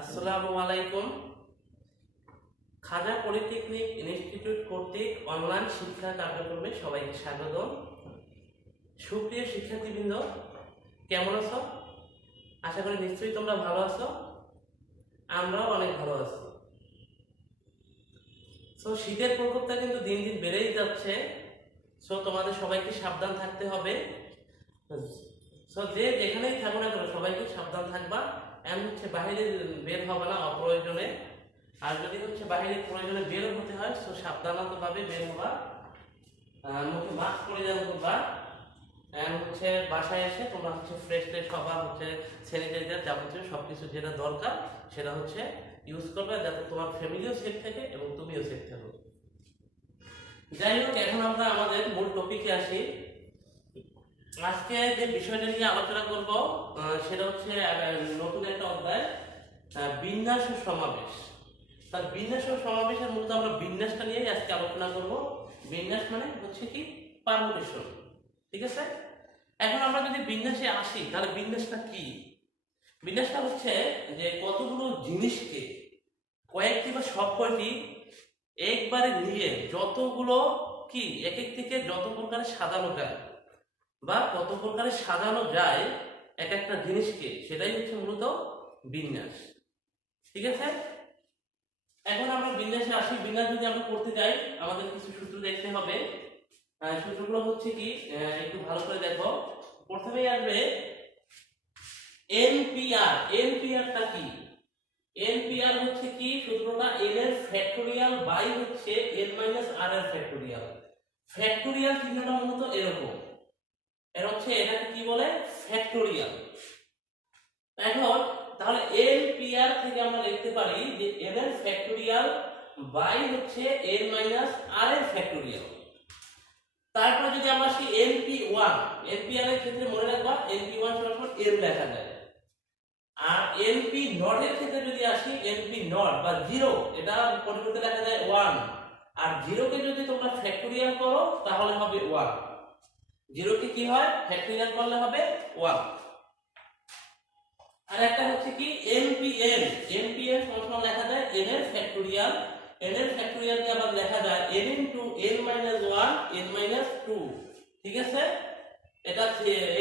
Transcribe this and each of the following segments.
আসসালামু আলাইকুম। খাজা polytechnic institute কর্তৃক অনলাইন শিক্ষা কার্যক্রমে সবাইকে স্বাগত। সুপ্রিয় শিক্ষার্থীবৃন্দ, কেমন আছো? আশা করি নিশ্চয়ই তোমরা ভালো আছো। আমরাও অনেক ভালো আছি। শীতের প্রকোপটা কিন্তু দিন দিন বেড়েই যাচ্ছে। তোমাদের সবাইকে সাবধান থাকতে হবে। যে যেখানেই থাকো না কেন সবাইকে সাবধান থাকবা। বাইরে বের হবে না অপ্রয়োজনে। আর যদি বাইরে প্রয়োজনে বের হতে হয় সাবধানতা ভাবে বের হবা, মুখে মাস্ক পরে যাওয়া করবা। বাসায় এসে তোমরা ফ্রেশ ট্রেশ হবা, স্যানিটাইজার যাবতীয় সবকিছু যেটা দরকার সেটা ইউজ করবে, যাতে তোমার ফ্যামিলিও সেফ থাকে এবং তুমিও সেফ থাকো। যাই হোক, এখন আমরা আমাদের মূল টপিকে আসি। আজকে যে বিষয়টা নিয়ে আলোচনা করব সেটা নতুন একটা অধ্যায়, বিন্যাস ও সমাবেশ। তার বিন্যাস ও সমাবেশের মূলত আমরা বিন্যাসটা নিয়ে আজকে আলোচনা করব। বিন্যাস মানে কি পারমুটেশন, ঠিক আছে? এখন আমরা যদি বিন্যাসে আসি তাহলে বিন্যাসটা কি? বিন্যাসটা যে কতগুলো জিনিসকে কয়েকটি বা সব কয়টি একবারে নিয়ে যতগুলো কি এক এক থেকে যত প্রকারে সাজানো যায় বা কত প্রকারে সাজানো যায় এক একটা জিনিসকে, সেটাই মূলত বিন্যাস, ঠিক আছে? এখন আমরা বিন্যাসে আসি। বিন্যাস যদি আমরা করতে যাই আমাদের কিছু সূত্র দেখতে হবে। সূত্রগুলো কি একটু ভালো করে দেখো। প্রথমেই আসবে এনপিআর। এনপিআরটা কি? এনপিআর কি সূত্রটা n এর factorial by n minus r এর ফ্যাক্টোরিয়াল। ফ্যাক্টোরিয়াল চিহ্নটা মূলত এরকম, এটাকে কি বলে? ফ্যাক্টোরিয়াল। এখন তাহলে এনপিআর থেকে আমরা লিখতে পারি যে n এর factorial by n minus r এর ফ্যাক্টোরিয়াল। তারপর যদি আমরা আসি np1, npr এর ক্ষেত্রে মনে রাখবা np1 সমান n লেখা যায়। আর np নট এর ক্ষেত্রে যদি আসি np নট বা 0, এটা পরিবর্তে লেখা যায় 1। আর 0 কে যদি তোমরা ফ্যাক্টোরিয়াল করো তাহলে হবে 1। 0 কে কি হয়? ফ্যাক্টোরিয়াল করলে হবে 1। আর একটা কি npn। npn সমান লেখা যায় n এর ফ্যাক্টোরিয়াল। n এর ফ্যাক্টোরিয়াল কে আবার লেখা যায় n into n minus 1 n minus 2, ঠিক আছে? এটা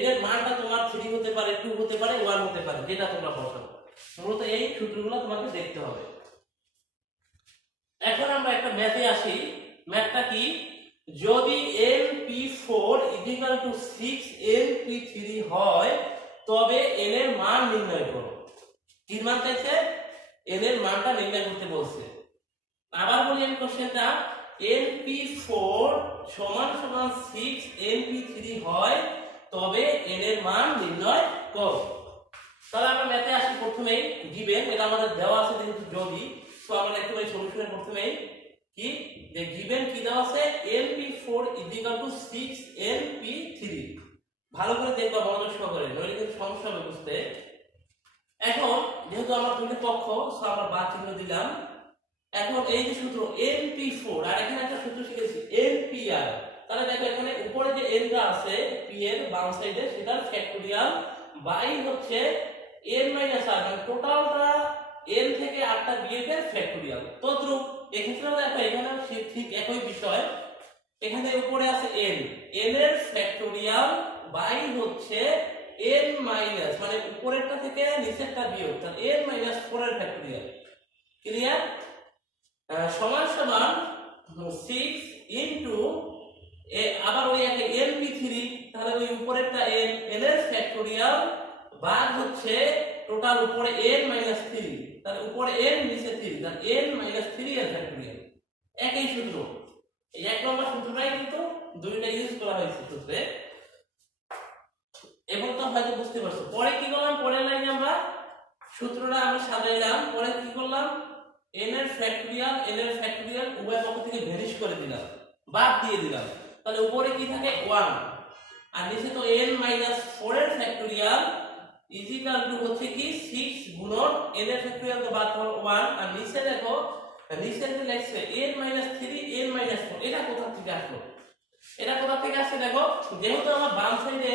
n এর মানটা তোমার 3 হতে পারে, 2 হতে পারে, 1 হতে পারে, যেটা তোমরা বসাও। মূলত এই সূত্রগুলো তোমাকে দেখতে হবে। এখন আমরা একটা ম্যাথে আসি। ম্যাথটা কি? যদি np4 6 np3 হয় তবে n এর মান নির্ণয় করো। কি মান চাইছে? n এর মানটা নির্ণয় করতে বলছে। আবার বলি আমি কোশ্চেনটা, np4 সমান সমান 6 np3 হয় তবে n এর মান নির্ণয় করো। তাহলে আমরা ম্যাথে আসি। প্রথমেই গিভেন, এটা আমাদের দেওয়া আছে যেহেতু যদি, সো আমরা লিখতে পারি সলিউশনের প্রথমেই কি যে গিভেন কি দেওয়া আছে np4 6 np3। ভালো করে দেখবা, মনোযোগ সহকারে, নইলে কিন্তু সমস্যা হবে বুঝতে। এখন যেহেতু আমরা দুটো পক্ষ, সো আমরা বাদ চিহ্ন দিলাম। এখন এই যে সূত্র np4 আর এখানে একটা সূত্র শিখেছি npr। তাহলে দেখো এখানে উপরে যে n টা আছে p এর বাম সাইডে, সেটার ফ্যাক্টোরিয়াল বাই n r, মানে টোটালটা n থেকে r টা বিয়োগের ফ্যাক্টোরিয়াল। তদ্রূপ এক্ষেত্রেও দেখো এখানে ঠিক একই বিষয়। এখানে উপরে আছে n, n এর ফ্যাক্টোরিয়াল বাই n মাইনাস, মানে উপরেরটা থেকে নিচেরটা বিয়োগ, তাহলে n মাইনাস 4 এর ফ্যাক্টোরিয়াল। ক্লিয়ার? সমান সমান 6 ইনটু আবার ওই একটা np3, তাহলে ওই উপরেরটা n, n এর ফ্যাক্টোরিয়াল ভাগ টোটাল উপরে n মাইনাস 3, তাহলে উপরে n নিচে 3, তাহলে n মাইনাস 3 এর ফ্যাক্টোরিয়াল। একই সূত্র, এই এক নম্বর সূত্রটাই কিন্তু দুইটা ইউজ করা হয়েছে সূত্রে। এবং তো হয়তো বুঝতে পারছো। পরে কি করলাম? পরের লাইনে আমরা সূত্রটা আমরা সাজাইলাম। পরে কি করলাম? n এর ফ্যাক্টোরিয়াল উভয় পক্ষ থেকে ভ্যানিশ করে দিলাম, বাদ দিয়ে দিলাম। তাহলে উপরে কি থাকে? 1, আর নিচে তো n মাইনাস 4 এর ফ্যাক্টোরিয়াল ইজ ইকুয়াল টু কি 6 গুণন n এর ফ্যাক্টোরিয়াল তো বাদ করো 1, আর নিচে দেখো নিচে কি লিখছে n মাইনাস 3 n মাইনাস 4। এটা কোথা থেকে আসলো? এটা কোথা থেকে আসছে দেখো, যেহেতু আমার বাম সাইডে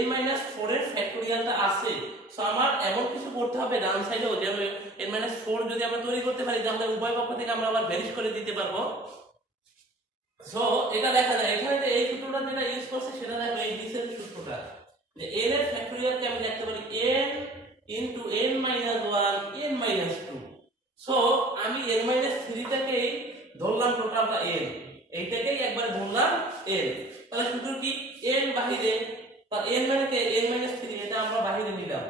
n মাইনাস 4 এর ফ্যাক্টোরিয়ালটা আছে, সো আমার এমন কিছু করতে হবে ডান সাইডেও যে n - 4 যদি আমরা তৈরি করতে পারি তাহলে উভয় পক্ষ থেকে আমরা আবার ভ্যানিশ করে দিতে পারবো। সো এটা দেখা যায় এখানে যে এই সূত্রটা যেটা ইউজ করছে সেটা দেখো এই নিচের সূত্রটা যে n এর ফ্যাক্টরিয়ালকে আমি লিখতে পারি n into n - 1 n - 2। So আমি n - 3 টাকেই ধরলাম টোটালটা n, এইটাকেই একবার ধরলাম n। তাহলে সূত্র কি n বাহিরে, তার n মানে কি n - 3 এটা আমরা বাহিরে নিলাম,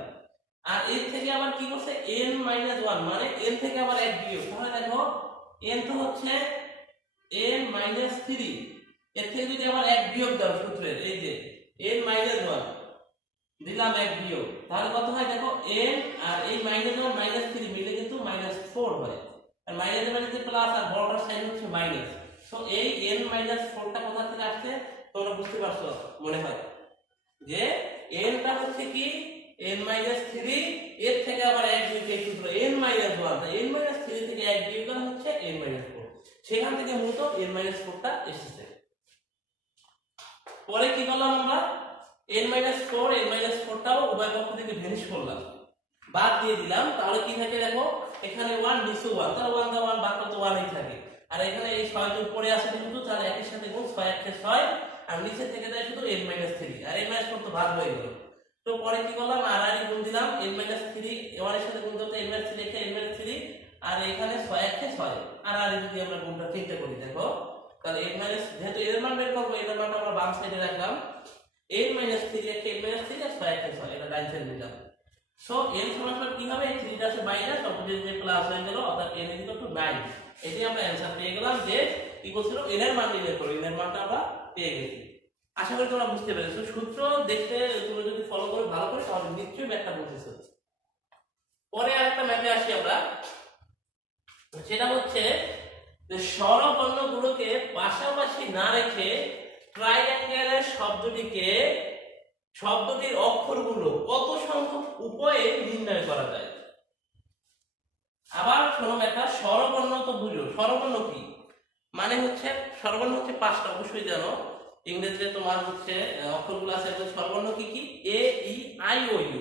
আর এর থেকে আবার কি করছে n - 1 মানে n থেকে আবার এক বিয়োগ। তাহলে দেখো n তো হচ্ছে n - 3, এর থেকে যদি আবার এক বিয়োগ দাও সূত্রের এই যে n - 1 দিলাম এক বিয়োগ, তাহলে কত হয় দেখো n আর এই -1 - 3 মিলে কিন্তু -4 হয়, আর মাইনাস মানে যে প্লাস আর বড়টার সাইন হচ্ছে মাইনাস। সো এই n - 4 টা কোথা থেকে আসছে তোমরা বুঝতে পারছো মনে হয় যে n টা হচ্ছে কি n - 3, এর থেকে আবার এক বিয়োগ এই সূত্র n - 1, তাই n - 3 থেকে এক বিয়োগ হচ্ছে n - 4, সেখান থেকে মূলত n - 4 টা এসেছে। পরে কি করলাম আমরা n - 4 n - 4 টাও উভয় পক্ষ থেকে ভ্যানিশ করলাম, বাদ দিয়ে দিলাম, তাহলে কি থাকে দেখো এখানে 1 নিচে 1, তাহলে 1 দা 1 বাদ তো 1 ই থাকে, আর এখানে এই 6 টি উপরে আছে কিন্তু তাহলে একের সাথে গুণ 6 1 6, আর নিচে থেকে দেয় শুধু n - 3, আর n - 4 তো ভাগ হয়ে গেল। তো পরে কি করলাম আর আর গুণ দিলাম n - 3 1 এর সাথে গুণ করতে n - 3 কে n - 3, আর এখানে 6 1 6, আর আর যদি আমরা গুণটা চিন্তা করি দেখো তাহলে n - যেহেতু এর মান বের করব এর মানটা আমরা বাম সাইডে রাখলাম, n - 3 কে n - 3 আর 6 1 6 এটা ডান সাইডে নিলাম। সো n সমান কি হবে এই 3 টা আছে মাইনাস অপোজিট যে প্লাস হয়ে গেল, অর্থাৎ n = 9। এটাই আমরা অ্যানসার পেয়ে গেলাম যে কি বলছিল n এর মান নির্ণয় করো, n এর মানটা আমরা পেয়ে গেছি। আশা করি তোমরা বুঝতে পেরেছো, সূত্র দেখতে তুমি যদি ফলো করে ভালো করে তাহলে নিশ্চয়ই ব্যাখ্যা বুঝেছো। পরে আরেকটা ম্যাথে আসি আমরা, সেটা হচ্ছে যে স্বরবর্ণগুলোকে পাশাপাশি না রেখে ট্রাইঅ্যাঙ্গেলের শব্দটির অক্ষরগুলো কত সংখ্যক উপায়ে নির্ণয় করা যায়। আবার শোনো একটা স্বরবর্ণ তো বুঝো, স্বরবর্ণ কি মানে হচ্ছে স্বরবর্ণ হচ্ছে 5টা অবশ্যই জানো, ইংরেজিতে তোমার হচ্ছে অক্ষরগুলো আছে, স্বরবর্ণ কি কি এ ই আই ও ইউ।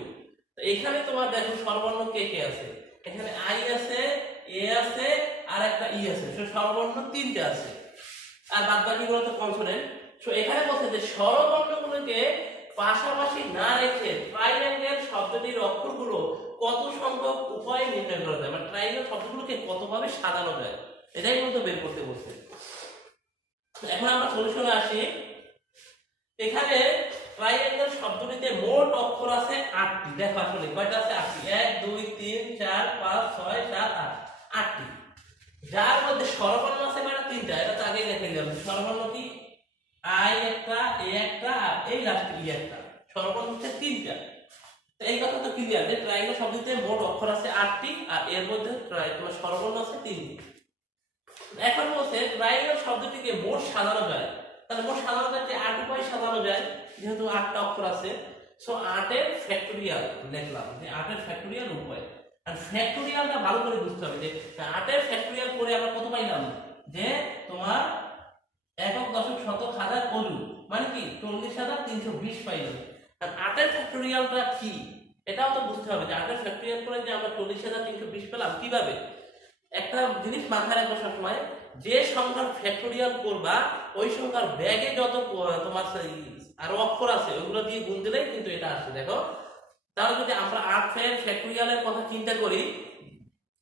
তো এখানে তোমার দেখো স্বরবর্ণ কে কে আছে, এখানে আই আছে, এ আছে, আর একটা ই আছে, সো স্বরবর্ণ 3টা আছে, আর বাদ বাকিগুলো তো কনসোনেন্ট। সো এখানে বলছে যে স্বরবর্ণগুলোকে পাশাপাশি না রেখে ট্রাইঅ্যাঙ্গেল শব্দটির অক্ষরগুলো কত সংখ্যক উপায়ে নির্ণয় করা যায়, মানে ট্রাইঅ্যাঙ্গেল শব্দগুলোকে কতভাবে সাজানো যায় এটাই মূলত বের করতে বলছে। এখন আমরা সলিউশনে আসি। এখানে ট্রাইঅ্যাঙ্গেল শব্দটিতে মোট অক্ষর আছে 8টি। দেখো আসলে কয়টা আছে 8টি, 1 2 3 4 5 6 7 8, 8টি, যার মধ্যে স্বরবর্ণ আছে কয়টা 3টা, এটা তো আগেই দেখে গেলাম। স্বরবর্ণ কি আই একটা, এ একটা, আর এই লাস্ট ই একটা, স্বরবর্ণ হচ্ছে 3টা। তো এই কথা তো ক্লিয়ার যে ট্রাইঅ্যাঙ্গেল শব্দটিতে মোট অক্ষর আছে 8টি, আর এর মধ্যে তোমার স্বরবর্ণ আছে 3টি। এখন বলছে ট্রাইঅ্যাঙ্গেল শব্দটিকে মোট সাজানো যায়, তাহলে মোট সাজানো যায় 8 উপায়ে সাজানো যায়, যেহেতু 8টা অক্ষর আছে। সো 8 এর ফ্যাক্টরিয়াল লিখলাম, যে 8 এর ফ্যাক্টরিয়াল উপায়, আর ফ্যাক্টরিয়ালটা ভালো করে বুঝতে হবে যে 8 এর ফ্যাক্টরিয়াল করে আমরা কত পাইলাম, যে তোমার একক দশক শতক হাজার অযু মানে কি 40,320 পাইলাম। আর 8 এর ফ্যাক্টরিয়ালটা কি এটাও তো বুঝতে হবে, যে 8 এর ফ্যাক্টরিয়াল করে যে আমরা 40,320 পেলাম কিভাবে। একটা জিনিস মাথায় রাখবো সবসময়, যে সংখ্যার ফ্যাক্টরিয়াল করবা ওই সংখ্যার ব্যাগে যত তোমার আরো অক্ষর আছে ওইগুলো দিয়ে গুণ দিলেই কিন্তু এটা আসে। দেখো তাহলে যদি আমরা 8 এর ফ্যাক্টরিয়ালের কথা চিন্তা করি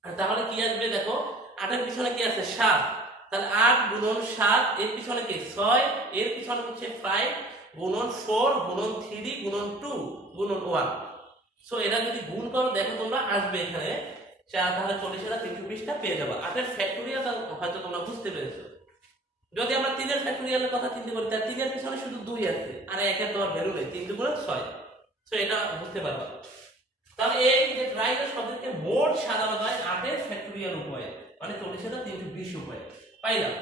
তাহলে কি আসবে, দেখো 8 এর পিছনে কি আছে 7, তাহলে 8 গুণন 7, এর পিছনে কি 6, এর পিছনে হচ্ছে 5 গুণন 4 গুণন 3 গুণন 2 গুণন 1। সো এটা যদি গুণ করো দেখো তোমরা আসবে এখানে 4, তাহলে 40,320টা পেয়ে যাবে। 8 এর ফ্যাক্টরিয়াল হয়তো তোমরা বুঝতে পেরেছো। যদি আমরা 3 এর ফ্যাক্টরিয়ালের কথা চিন্তা করি তাহলে 3 এর পিছনে শুধু 2 আছে, আর 1 এর তোমার ভ্যালু নেই, 3 গুণ 6। সো এটা বুঝতে পারবা। তাহলে এই যে ট্রাইঅ্যাঙ্গেল শব্দকে মোট সাজানো যায় 8 এর ফ্যাক্টরিয়াল উপায়ে, মানে 40,320 উপায়ে পাইলাম।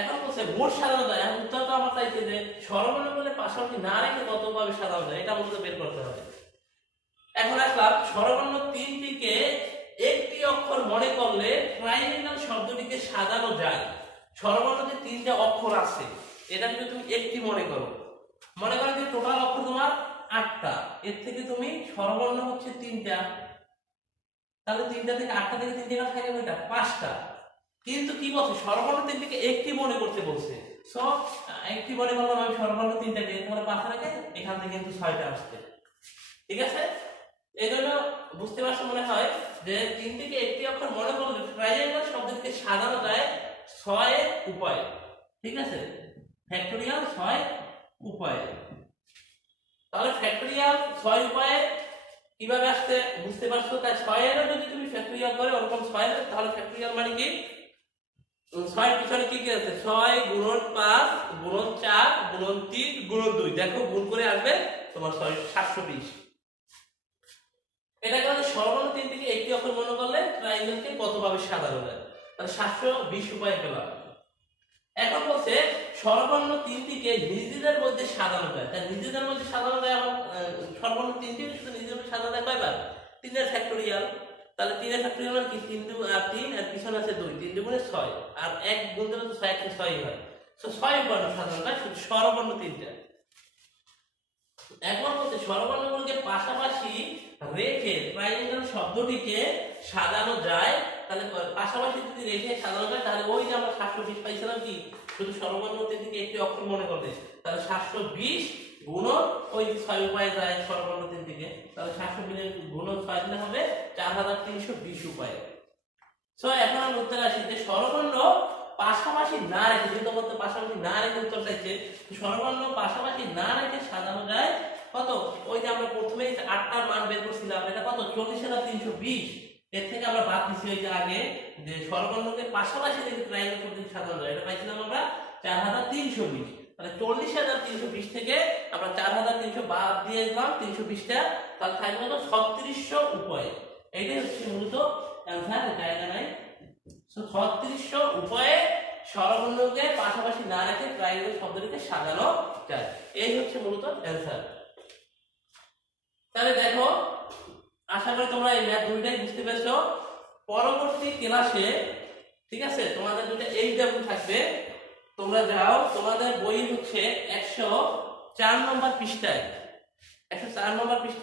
এখন বলছে মোট সাজানো যায়, এখন উত্তর তো আমার চাইছে যে স্বরবর্ণগুলো পাশাপাশি না রেখে কতভাবে সাজানো যায় এটা মূলত বের করতে হবে। এখন আসলাম স্বরবর্ণ 3টিকে একটি অক্ষর মনে করলে ট্রাইঅ্যাঙ্গেল শব্দটিকে সাজানো যায়। স্বরবর্ণ যে 3টা অক্ষর আছে এটা যদি তুমি একটি মনে করো যে টোটাল অক্ষর তোমার 8টা, এর থেকে তুমি স্বরবর্ণ হচ্ছে 3টা, তাহলে 3টা থেকে 8টা থেকে 3টা গেলে থাকে কয়টা? 5টা। কিন্তু কি বলছে, স্বরবর্ণ 3 থেকে একটি মনে করতে বলছে। সো একটি মনে করলাম আমি স্বরবর্ণ 3টা দিয়ে, তাহলে 5 রেখে এখান থেকে কিন্তু 6টা আসছে। ঠিক আছে, এই জন্য বুঝতে পারছো মনে হয় যে 3 থেকে একটি অক্ষর মনে করলে ট্রাইঅ্যাঙ্গেল শব্দটিকে সাজানো যায় 6 উপায়ে। ঠিক আছে, ফ্যাক্টরিয়াল 6 উপায়ে। তাহলে ফ্যাক্টরিয়াল 6 উপায়ে কিভাবে আসছে বুঝতে পারছো? তাই 6 এর যদি তুমি ফ্যাক্টরিয়াল করে ওরকম 6 এর, তাহলে ফ্যাক্টরিয়াল মানে কি? 6 এর পিছনে কি কি আছে? 6 গুণন 5 গুণন 4 গুণন 3 গুণন 2, দেখো গুণ করে আসবে তোমার 720। এটা কারণে স্বরবর্ণ 3 থেকে একটি অক্ষর মনে করলে ট্রাইঅ্যাঙ্গেলকে কতভাবে সাজানো যায়, তাহলে 720 উপায় পেলাম। এখন বলছে স্বরবর্ণ 3 থেকে নিজেদের মধ্যে সাজানো যায়। তাই নিজেদের মধ্যে সাজানো যায় আমার স্বরবর্ণ 3 থেকে শুধু নিজেদের মধ্যে সাজানো যায় কয়বার? 3 এর ফ্যাক্টরিয়াল। তাহলে 3 এর ফ্যাক্টরিয়াল মানে কি? 3 2 আর 3 আর পিছনে আছে 2, 3 2 গুণে 6 আর 1 গুণ দিলে তো 6 1 6 হয়। সো 6 বর্ণ সাজানো যায় শুধু স্বরবর্ণ 3টা। এখন বলতে স্বরবর্ণগুলোকে পাশাপাশি রেখে ট্রাইঅ্যাঙ্গেল শব্দটিকে সাজানো যায়। তাহলে পাশাপাশি যদি রেখে সাজানো যায়, তাহলে ওই যে আমরা 720 পাইছিলাম কি শুধু স্বরবর্ণ থেকে একটি অক্ষর মনে করলে, তাহলে 720 গুণন ওই 6 উপায়ে যায় স্বরবর্ণ থেকে, তাহলে 720 গুণন 6 দিলে হবে 4320 উপায়ে। সো এখন আমরা উত্তর আসি যে স্বরবর্ণ পাশাপাশি না রেখে, যেহেতু আমাদের পাশাপাশি না রেখে উত্তর চাইছে, স্বরবর্ণ পাশাপাশি না রেখে সাজানো যায় কত? ওই যে আমরা প্রথমেই 8টার মান বের করছিলাম, এটা কত? 40,320। এর থেকে আমরা বাদ দিছি ওই যে আগে যে স্বরবর্ণকে পাশাপাশি রেখে ট্রাইঅ্যাঙ্গেল পদ্ধতি সাজানো যায়, এটা পাইছিলাম আমরা 4320। তাহলে 40,320 থেকে আমরা 4300 বাদ দিয়ে দিলাম 320টা, তাহলে থাকবে কত? 3600 উপায়। এইটাই হচ্ছে মূলত অ্যানসার, জায়গা নাই। সো 3600 উপায়ে স্বরবর্ণকে পাশাপাশি না রেখে ট্রাইঅ্যাঙ্গেল শব্দটিকে সাজানো যায়। এই হচ্ছে মূলত অ্যানসার। তাহলে দেখো, আশা করি তোমরা এই ম্যাথ দুইটাই বুঝতে পেরেছো। পরবর্তী ক্লাসে ঠিক আছে তোমাদের দুটো এইচডব্লিউ থাকবে, তোমরা যাও, তোমাদের বই হচ্ছে 104 নম্বর পৃষ্ঠায়, 104 নম্বর পৃষ্ঠায়